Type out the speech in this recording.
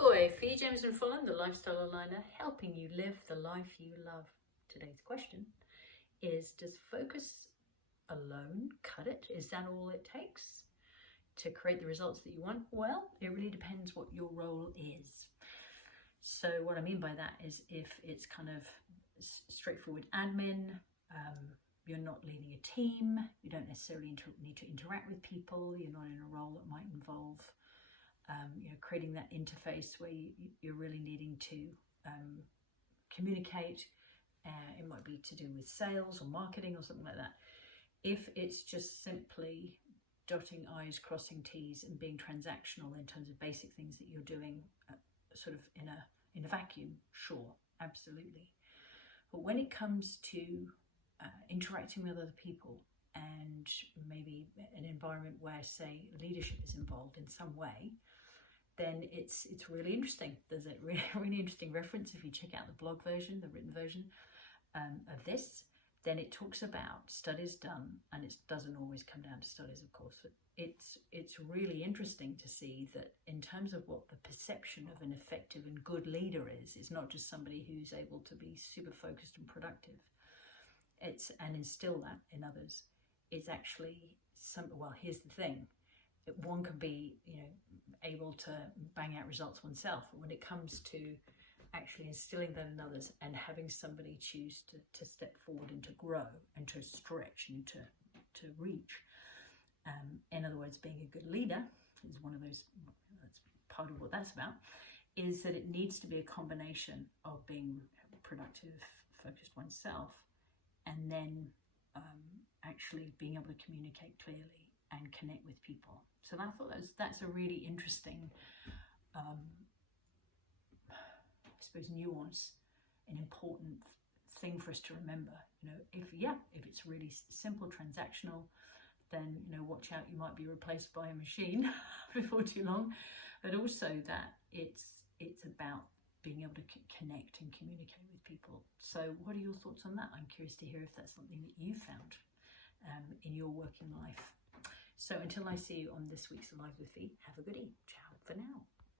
Koi, Fee Jamieson-Folland, the lifestyle aligner, helping you live the life you love. Today's question is, does focus alone cut it? Is that all it takes to create the results that you want? Well, it really depends what your role is. So what I mean by that is, if it's kind of straightforward admin, you're not leading a team, you don't necessarily need to interact with people, you're not in a role that might involve creating that interface where you're really needing to communicate. It might be to do with sales or marketing or something like that. If it's just simply dotting I's, crossing T's, and being transactional in terms of basic things that you're doing, sort of in a vacuum, sure, absolutely. But when it comes to interacting with other people, and maybe an environment where, say, leadership is involved in some way, then it's really interesting. There's a really interesting reference if you check out the blog version, the written version of this. Then it talks about studies done, and it doesn't always come down to studies, of course, but it's really interesting to see that in terms of what the perception of an effective and good leader is, it's not just somebody who's able to be super focused and productive. And instill that in others. It's actually well, here's the thing. One can be, able to bang out results oneself. But when it comes to actually instilling that in others and having somebody choose to step forward and to grow and to stretch and to reach, in other words, being a good leader is one of those, that's part of what that's about, is that it needs to be a combination of being productive, focused oneself, and then actually being able to communicate clearly and connect with people. So I thought that's a really interesting, I suppose, nuance, an important thing for us to remember. If it's really simple, transactional, then watch out, you might be replaced by a machine before too long. But also that it's about being able to connect and communicate with people. So what are your thoughts on that? I'm curious to hear if that's something that you found in your working life. So until I see you on this week's Alive with Fee, have a goodie. Ciao for now.